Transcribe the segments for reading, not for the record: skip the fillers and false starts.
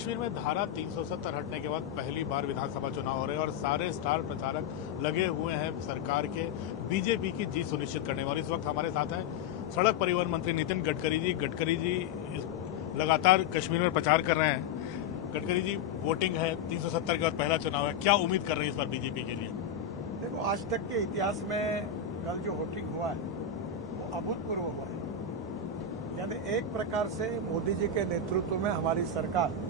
कश्मीर में धारा 370 हटने के बाद पहली बार विधानसभा चुनाव हो रहे हैं और सारे स्टार प्रचारक लगे हुए हैं सरकार के बीजेपी की जीत सुनिश्चित करने में। और इस वक्त हमारे साथ हैं सड़क परिवहन मंत्री नितिन गडकरी जी। गडकरी जी लगातार कश्मीर में प्रचार कर रहे हैं। गडकरी जी, वोटिंग है 370 के बाद पहला चुनाव है, क्या उम्मीद कर रहे हैं इस बार बीजेपी के लिए? देखो, आज तक के इतिहास में कल जो वोटिंग हुआ है वो अभूतपूर्व हुआ है। यानी एक प्रकार से मोदी जी के नेतृत्व में हमारी सरकार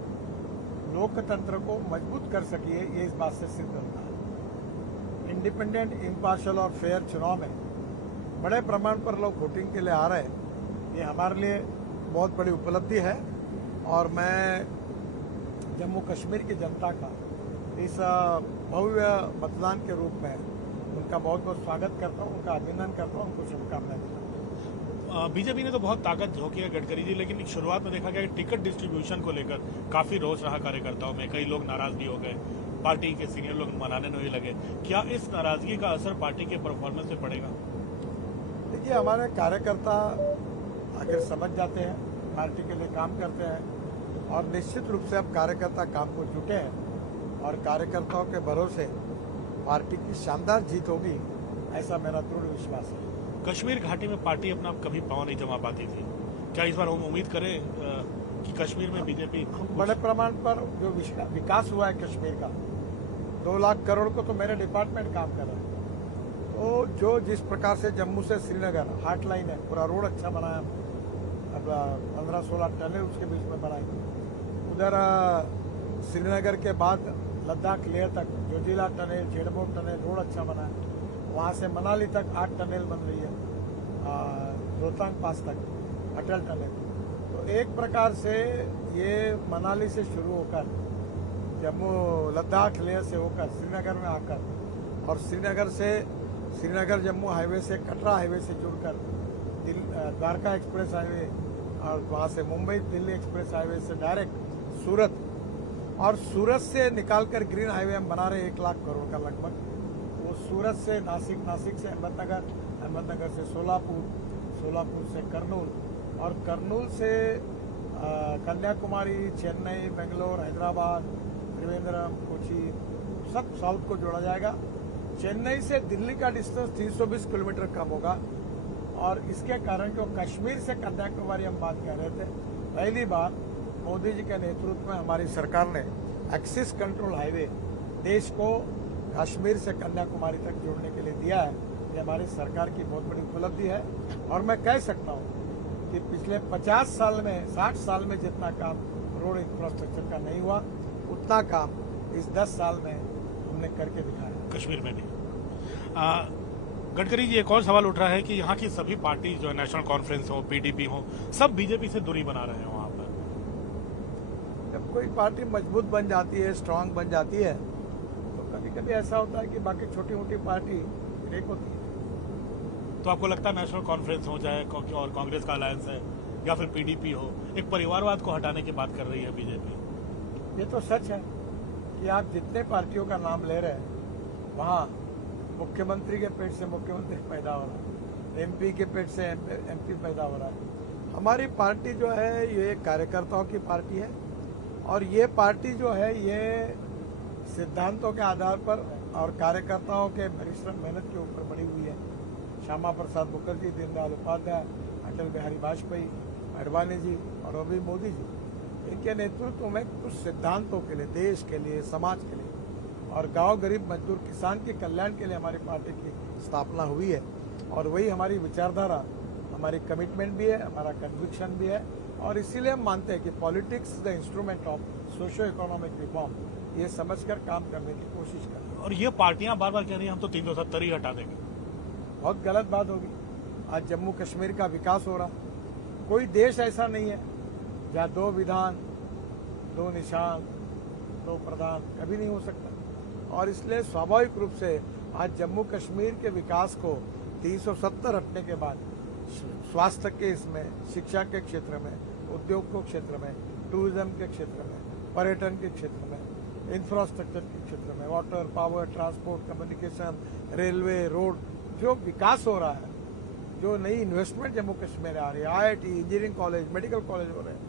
लोकतंत्र को मजबूत कर सकी है, ये इस बात से सिद्ध होता है। इंडिपेंडेंट, इम्पार्शियल और फेयर चुनाव में बड़े प्रमाण पर लोग वोटिंग के लिए आ रहे हैं, ये हमारे लिए बहुत बड़ी उपलब्धि है। और मैं जम्मू कश्मीर की जनता का इस भव्य मतदान के रूप में उनका बहुत बहुत स्वागत करता हूँ, उनका अभिनंदन करता हूँ, उनको शुभकामनाएं देता हूँ। बीजेपी ने तो बहुत ताकत झोंकी है गडकरी जी, लेकिन शुरुआत में देखा गया कि टिकट डिस्ट्रीब्यूशन को लेकर काफी रोष रहा कार्यकर्ताओं में। कई लोग नाराज भी हो गए, पार्टी के सीनियर लोग मनाने नहीं लगे। क्या इस नाराजगी का असर पार्टी के परफॉर्मेंस पे पड़ेगा? देखिए, हमारे कार्यकर्ता आखिर समझ जाते हैं, पार्टी के लिए काम करते हैं और निश्चित रूप से अब कार्यकर्ता काम को जुटे हैं और कार्यकर्ताओं के भरोसे पार्टी की शानदार जीत होगी, ऐसा मेरा दृढ़ विश्वास है। कश्मीर घाटी में पार्टी अपना कभी पांव नहीं जमा पाती थी, क्या इस बार हम उम्मीद करें कि कश्मीर में बीजेपी बड़े प्रमाण पर जो विकास हुआ है कश्मीर का, 2 लाख करोड़ को तो मेरे डिपार्टमेंट काम कर रहा है। तो जो जिस प्रकार से जम्मू से श्रीनगर हार्ट लाइन है, पूरा रोड अच्छा बनाया, अब 15-16 टनल उसके बीच में बनाई। उधर श्रीनगर के बाद लद्दाख लेह तक जोजिला टनल, जेडबो टनल, रोड अच्छा बना है। वहाँ से मनाली तक 8 टनल बन रही है, रोहतांग पास तक अटल टनल। तो एक प्रकार से ये मनाली से शुरू होकर जम्मू, लद्दाख, लेह से होकर श्रीनगर में आकर और श्रीनगर से श्रीनगर जम्मू हाईवे से कटरा हाईवे से जुड़कर द्वारका एक्सप्रेस हाईवे और वहाँ से मुंबई दिल्ली एक्सप्रेस हाईवे से डायरेक्ट सूरत, और सूरत से निकालकर ग्रीन हाईवे हम बना रहे 1 लाख करोड़ का लगभग। वो सूरत से नासिक, नासिक से अहमदनगर, अहमदनगर से सोलापुर, सोलापुर से कर्नूल और कर्नूल से कन्याकुमारी, चेन्नई, बेंगलोर, हैदराबाद, त्रिवेंद्रम, कोची, सब साउथ को जोड़ा जाएगा। चेन्नई से दिल्ली का डिस्टेंस 320 किलोमीटर कम होगा और इसके कारण जो कश्मीर से कन्याकुमारी हम बात कर रहे थे, पहली बार मोदी जी के नेतृत्व में हमारी सरकार ने एक्सिस कंट्रोल हाईवे देश को कश्मीर से कन्याकुमारी तक जोड़ने के लिए दिया है। ये हमारी सरकार की बहुत बड़ी उपलब्धि है और मैं कह सकता हूँ कि पिछले 50 साल में, 60 साल में जितना काम रोड इंफ्रास्ट्रक्चर का नहीं हुआ, उतना काम इस 10 साल में हमने करके दिखाया कश्मीर में भी। गडकरी जी, एक और सवाल उठ रहा है कि यहाँ की सभी पार्टी जो नेशनल कॉन्फ्रेंस हो, पीडीपी हो, सब बीजेपी से दूरी बना रहे हैं वहाँ पर। जब कोई पार्टी मजबूत बन जाती है, स्ट्रांग बन जाती है, तो कभी कभी ऐसा होता है कि बाकी छोटी मोटी पार्टी ब्रेक होती है। तो आपको लगता है नेशनल कॉन्फ्रेंस हो जाए और कांग्रेस का अलायंस है या फिर पीडीपी हो, एक परिवारवाद को हटाने की बात कर रही है बीजेपी? ये तो सच है कि आप जितने पार्टियों का नाम ले रहे हैं, वहाँ मुख्यमंत्री के पेट से मुख्यमंत्री पैदा हो रहा है, एमपी के पेट से एमपी पैदा हो रहा है। हमारी पार्टी जो है ये कार्यकर्ताओं की पार्टी है और ये पार्टी जो है ये सिद्धांतों के आधार पर और कार्यकर्ताओं के परिश्रम, मेहनत के ऊपर बनी हुई है। श्यामा प्रसाद मुखर्जी, दीनदयाल उपाध्याय, अटल बिहारी वाजपेयी, अडवाणी जी और अभी मोदी जी, इनके नेतृत्व में कुछ सिद्धांतों के लिए, देश के लिए, समाज के लिए और गांव, गरीब, मजदूर, किसान के कल्याण के लिए हमारी पार्टी की स्थापना हुई है। और वही हमारी विचारधारा, हमारी कमिटमेंट भी है, हमारा कन्विक्शन भी है और इसीलिए हम मानते हैं कि politics the instrument of socio economic reform, ये समझकर काम करने की कोशिश करें। और ये पार्टियां बार बार कह रही हैं हम तो 370 ही हटा देंगे, बहुत गलत बात होगी। आज जम्मू कश्मीर का विकास हो रहा, कोई देश ऐसा नहीं है जहाँ 2 विधान, 2 निशान, 2 प्रधान, कभी नहीं हो सकता। और इसलिए स्वाभाविक रूप से आज जम्मू कश्मीर के विकास को 370 हटने के बाद स्वास्थ्य के, इसमें शिक्षा के क्षेत्र में, उद्योग के क्षेत्र में, टूरिज्म के क्षेत्र में, पर्यटन के क्षेत्र में, इंफ्रास्ट्रक्चर के क्षेत्र में, water, power, transport, communication, railway, road, जो विकास हो रहा है, जो नई इन्वेस्टमेंट जम्मू कश्मीर में आ रही है, IIT, engineering college, medical college हो रहे हैं,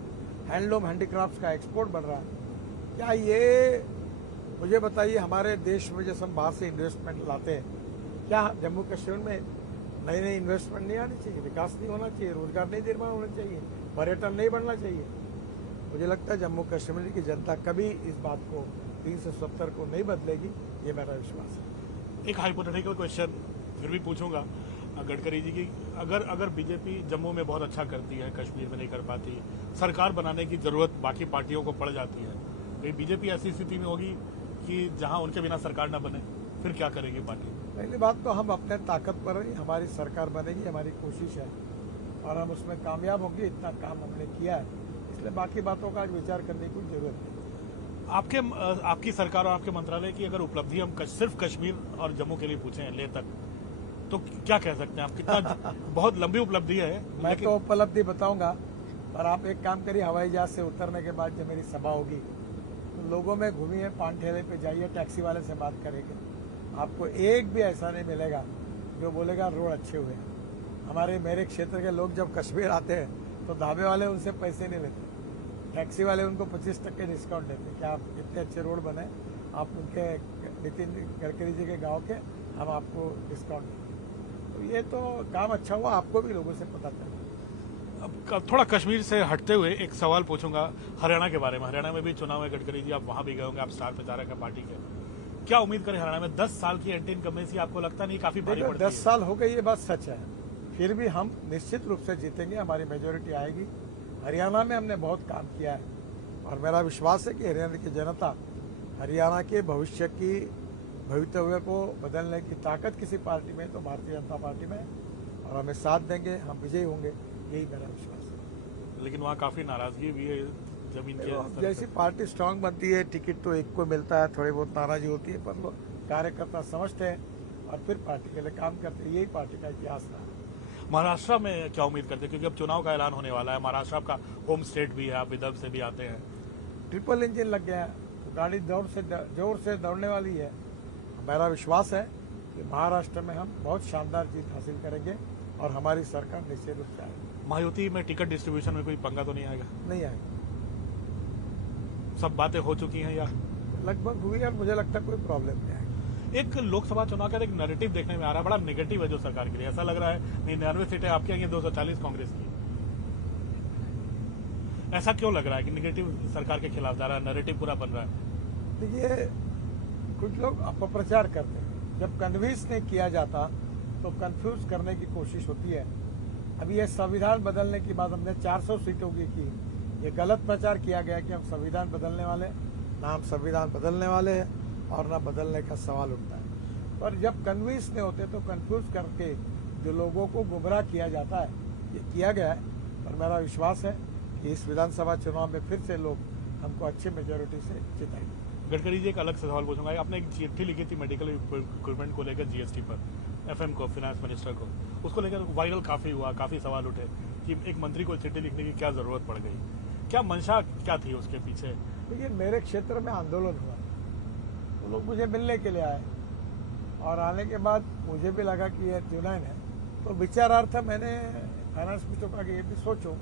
हैंडलूम, हैंडीक्राफ्ट्स का एक्सपोर्ट बढ़ रहा है, क्या ये मुझे बताइए, हमारे देश में जैसे हम बाहर से इन्वेस्टमेंट लाते हैं, क्या जम्मू कश्मीर में नई नई इन्वेस्टमेंट नहीं आनी चाहिए, विकास नहीं होना चाहिए, रोजगार नहीं निर्माण होना चाहिए, पर्यटन नहीं बढ़ना चाहिए? मुझे लगता है जम्मू कश्मीर की जनता कभी इस बात को 370 को नहीं बदलेगी, ये मेरा विश्वास है। एक हाइपोथेटिकल क्वेश्चन फिर भी पूछूंगा गडकरी जी की, अगर बीजेपी जम्मू में बहुत अच्छा करती है, कश्मीर में नहीं कर पाती, सरकार बनाने की जरूरत बाकी पार्टियों को पड़ जाती है, तो बीजेपी ऐसी स्थिति में होगी कि जहां उनके बिना सरकार न बने, फिर क्या करेगी पार्टी? पहली बात तो हम अपने ताकत पर ही हमारी सरकार बनेगी, हमारी कोशिश है और हम उसमें कामयाब होंगे, इतना काम हमने किया है, इसलिए बाकी बातों का आज विचार करने की जरूरत नहीं। आपकी सरकार और आपके मंत्रालय की अगर उपलब्धि हम सिर्फ कश्मीर और जम्मू के लिए पूछें लेह तक, तो क्या कह सकते हैं आप? कितना बहुत लंबी उपलब्धि है। मैं तो उपलब्धि बताऊंगा, पर आप एक काम करिए, हवाई जहाज से उतरने के बाद जब मेरी सभा होगी तो लोगों में घूमिए, पान ठेले पे जाइए, टैक्सी वाले से बात करेंगे, आपको एक भी ऐसा नहीं मिलेगा जो बोलेगा रोड अच्छे हुए हैं। मेरे क्षेत्र के लोग जब कश्मीर आते हैं तो ढाबे वाले उनसे पैसे नहीं लेते, टैक्सी वाले उनको 25% डिस्काउंट देते कि आप इतने अच्छे रोड बने, आप उनके नितिन गडकरी जी के गांव के, हम आपको डिस्काउंट देंगे। तो ये तो काम अच्छा हुआ, आपको भी लोगों से पता चला। अब थोड़ा कश्मीर से हटते हुए एक सवाल पूछूंगा हरियाणा के बारे में। हरियाणा में भी चुनाव है, गडकरी जी आप वहां भी गए होंगे, आप स्टार प्रचारक है पार्टी के, क्या उम्मीद करें हरियाणा में? 10 साल की एंटी इनकम्बेंसी आपको लगता नहीं काफी भारी पड़ती है? 10 साल हो गए, ये बात सच है, फिर भी हम निश्चित रूप से जीतेंगे, हमारी मेजोरिटी आएगी। हरियाणा में हमने बहुत काम किया है और मेरा विश्वास है कि हरियाणा की जनता हरियाणा के भविष्य की भवितव्य को बदलने की ताकत किसी पार्टी में तो भारतीय जनता पार्टी में, और हमें साथ देंगे, हम विजयी होंगे, यही मेरा विश्वास है। लेकिन वहाँ काफी नाराजगी भी है जमीन के। जैसी पार्टी स्ट्रांग बनती है, टिकट तो एक को मिलता है, थोड़ी बहुत नाराजगी होती है, पर लोग कार्यकर्ता समझते हैं और फिर पार्टी के लिए काम करते हैं, यही पार्टी का इतिहास रहा। महाराष्ट्र में क्या उम्मीद करते हैं, क्योंकि अब चुनाव का ऐलान होने वाला है, महाराष्ट्र आपका होम स्टेट भी है, आप विदर्भ से भी आते हैं। ट्रिपल इंजन लग गया है, गाड़ी जोर से दौड़ने वाली है। मेरा विश्वास है कि महाराष्ट्र में हम बहुत शानदार जीत हासिल करेंगे और हमारी सरकार निश्चित रूप से आएगी। महायुति में टिकट डिस्ट्रीब्यूशन में कोई पंगा तो नहीं आएगा? नहीं आएगा, सब बातें हो चुकी हैं या लगभग हुई और मुझे लगता है कोई प्रॉब्लम नहीं आएगी। एक लोकसभा चुनाव का एक नैरेटिव देखने में आ रहा है, बड़ा नेगेटिव है जो सरकार के लिए, ऐसा लग रहा है 99 सीटें आपकी आएंगी, 240 कांग्रेस की। ऐसा क्यों लग रहा है कि नेगेटिव सरकार के खिलाफ जा रहा है, नैरेटिव पूरा बन रहा है? देखिए, कुछ लोग अपप्रचार करते हैं, जब कन्विंस नहीं किया जाता तो कंफ्यूज करने की कोशिश होती है। अभी ये संविधान बदलने की बात हमने 400 सीटों की ये गलत प्रचार किया गया कि हम संविधान बदलने वाले, ना हम संविधान बदलने वाले हैं और ना बदलने का सवाल उठता है। पर जब कन्विंस नहीं होते तो कंफ्यूज करके जो लोगों को गुमराह किया जाता है, ये किया गया है। पर मेरा विश्वास है कि इस विधानसभा चुनाव में फिर से लोग हमको अच्छी मेजोरिटी से जिताएंगे। गडकरी जी एक अलग से सवाल पूछूंगा, आपने एक चिट्ठी लिखी थी मेडिकल इक्विपमेंट को लेकर जीएसटी पर, एफएम को, फाइनेंस मिनिस्टर को, उसको लेकर वायरल काफी हुआ, काफी सवाल उठे कि एक मंत्री को चिट्ठी लिखने की क्या जरूरत पड़ गई, क्या मंशा क्या थी उसके पीछे? देखिए, मेरे क्षेत्र में आंदोलन हुआ तो लोग मुझे मिलने के लिए आए और आने के बाद मुझे भी लगा कि ये जुनैन है, तो विचारार्थ मैंने फाइनेंस मिनिस्टर को कहा कि ये भी सोचो,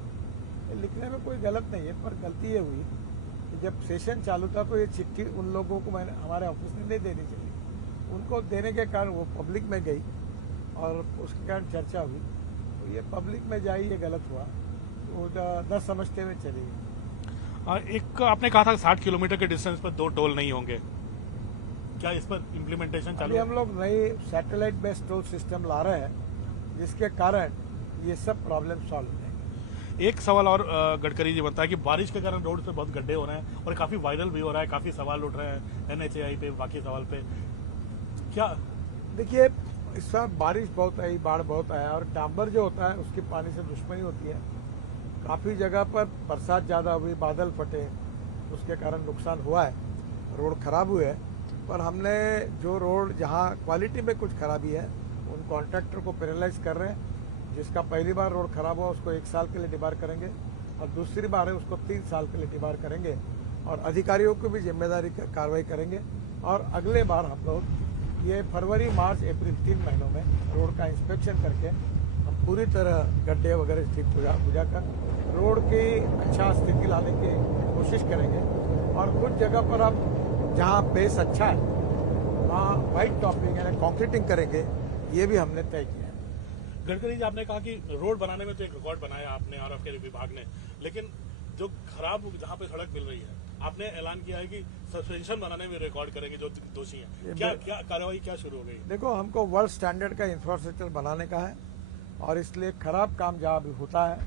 लिखने में कोई गलत नहीं है, पर गलती ये हुई कि जब सेशन चालू था तो ये चिट्ठी उन लोगों को मैंने हमारे ऑफिस में नहीं देनी चाहिए, उनको देने के कारण वो पब्लिक में गई और उसके कारण चर्चा हुई, तो ये पब्लिक में जाई, ये गलत हुआ, तो न समझते हुए चली गई। एक आपने कहा था 60 किलोमीटर के डिस्टेंस पर 2 टोल नहीं होंगे, क्या इस पर इम्प्लीमेंटेशन चालू है? हम लोग नई सैटेलाइट बेस्ड टोल सिस्टम ला रहे हैं, जिसके कारण ये सब प्रॉब्लम सॉल्व हो जाएंगे। एक सवाल और गडकरी जी बनता है कि बारिश के कारण रोड पे बहुत गड्ढे हो रहे हैं और काफी वायरल भी हो रहा है, काफी सवाल उठ रहे हैं NHAI पे, बाकी सवाल पे, क्या? देखिए, इस बार बारिश बहुत आई, बाढ़ बहुत आया और डांबर जो होता है उसकी पानी से दुश्मनी होती है। काफी जगह पर बरसात ज्यादा हुई, बादल फटे, उसके कारण नुकसान हुआ है, रोड खराब हुए हैं। पर हमने जो रोड जहाँ क्वालिटी में कुछ खराबी है उन कॉन्ट्रैक्टर को पेनलाइज कर रहे हैं। जिसका पहली बार रोड खराब हुआ उसको 1 साल के लिए डिबार करेंगे और दूसरी बार है उसको 3 साल के लिए डिबार करेंगे और अधिकारियों को भी जिम्मेदारी कार्रवाई करेंगे। और अगले बार हम लोग ये फरवरी, मार्च, अप्रैल 3 महीनों में रोड का इंस्पेक्शन करके हम पूरी तरह गड्ढे वगैरह ठीक बुझा कर रोड की अच्छा स्थिति लाने की कोशिश करेंगे और कुछ जगह पर अब जहाँ बेस अच्छा है वहाँ वाइट टॉपिंग यानी कॉन्क्रीटिंग करेंगे, ये भी हमने तय किया है। गडकरी जी, आपने कहा कि रोड बनाने में तो एक रिकॉर्ड बनाया आपने और आपके विभाग ने, लेकिन जो खराब जहाँ पे सड़क मिल रही है आपने ऐलान किया है कि सस्पेंशन बनाने में रिकॉर्ड करेंगे जो दोषी हैं। क्या कार्रवाई क्या शुरू हो गई? देखो, हमको वर्ल्ड स्टैंडर्ड का इंफ्रास्ट्रक्चर बनाने का है और इसलिए खराब काम जहाँ भी होता है,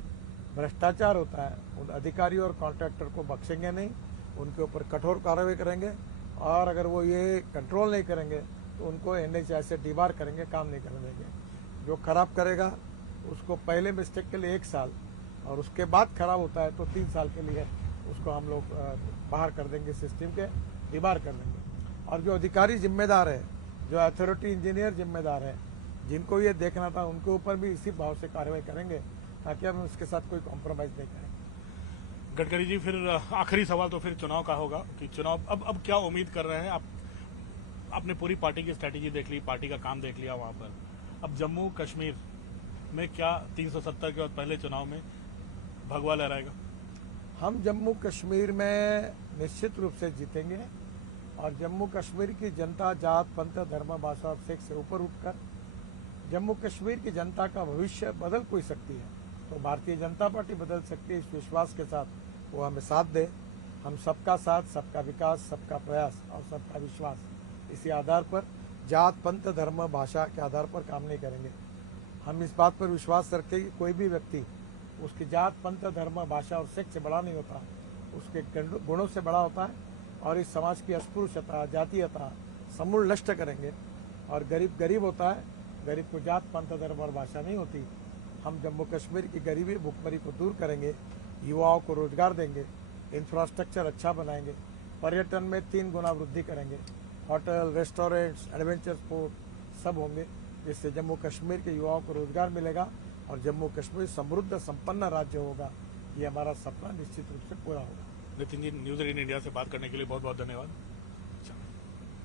भ्रष्टाचार होता है, उन अधिकारियों और कॉन्ट्रैक्टर को बख्शेंगे नहीं, उनके ऊपर कठोर कार्रवाई करेंगे और अगर वो ये कंट्रोल नहीं करेंगे तो उनको NHAI से डिबार करेंगे, काम नहीं करने देंगे। जो खराब करेगा उसको पहले मिस्टेक के लिए 1 साल और उसके बाद खराब होता है तो 3 साल के लिए उसको हम लोग बाहर कर देंगे, सिस्टम के डिबार कर देंगे। और जो अधिकारी जिम्मेदार है, जो अथॉरिटी इंजीनियर जिम्मेदार है, जिनको ये देखना था उनके ऊपर भी इसी भाव से कार्रवाई करेंगे ताकि हम उसके साथ कोई कॉम्प्रोमाइज नहीं करें। गडकरी जी, फिर आखिरी सवाल तो फिर चुनाव का होगा कि चुनाव अब क्या उम्मीद कर रहे हैं आप? आपने पूरी पार्टी की स्ट्रैटेजी देख ली, पार्टी का काम देख लिया वहां पर, अब जम्मू कश्मीर में क्या 370 के बाद पहले चुनाव में भगवा लहराएगा? हम जम्मू कश्मीर में निश्चित रूप से जीतेंगे और जम्मू कश्मीर की जनता जात, पंथ, धर्म, भाषा और सेक्स से ऊपर उठकर जम्मू कश्मीर की जनता का भविष्य बदल कोई सकती है तो भारतीय जनता पार्टी बदल सकती है। इस विश्वास के साथ वो हमें साथ दे। हम सबका साथ, सबका विकास, सबका प्रयास और सबका विश्वास, इसी आधार पर जात, पंथ, धर्म, भाषा के आधार पर काम नहीं करेंगे। हम इस बात पर विश्वास रखते हैं कि कोई भी व्यक्ति उसकी जात, पंथ, धर्म, भाषा और सेक्स से बड़ा नहीं होता, उसके गुणों से बड़ा होता है और इस समाज की अस्पृश्यता, जातीयता समूल नष्ट करेंगे। और गरीब गरीब होता है, गरीब को जात, पंथ, धर्म और भाषा नहीं होती। हम जम्मू कश्मीर की गरीबी, भुखमरी को दूर करेंगे, युवाओं को रोजगार देंगे, इंफ्रास्ट्रक्चर अच्छा बनाएंगे, पर्यटन में 3 गुना वृद्धि करेंगे, होटल, रेस्टोरेंट्स, एडवेंचर स्पोर्ट सब होंगे, जिससे जम्मू कश्मीर के युवाओं को रोजगार मिलेगा और जम्मू कश्मीर समृद्ध संपन्न राज्य होगा। ये हमारा सपना निश्चित रूप से पूरा होगा। नितिन जी, न्यूज़ 18 इंडिया से बात करने के लिए बहुत बहुत धन्यवाद।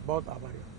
बहुत आभारी हूँ।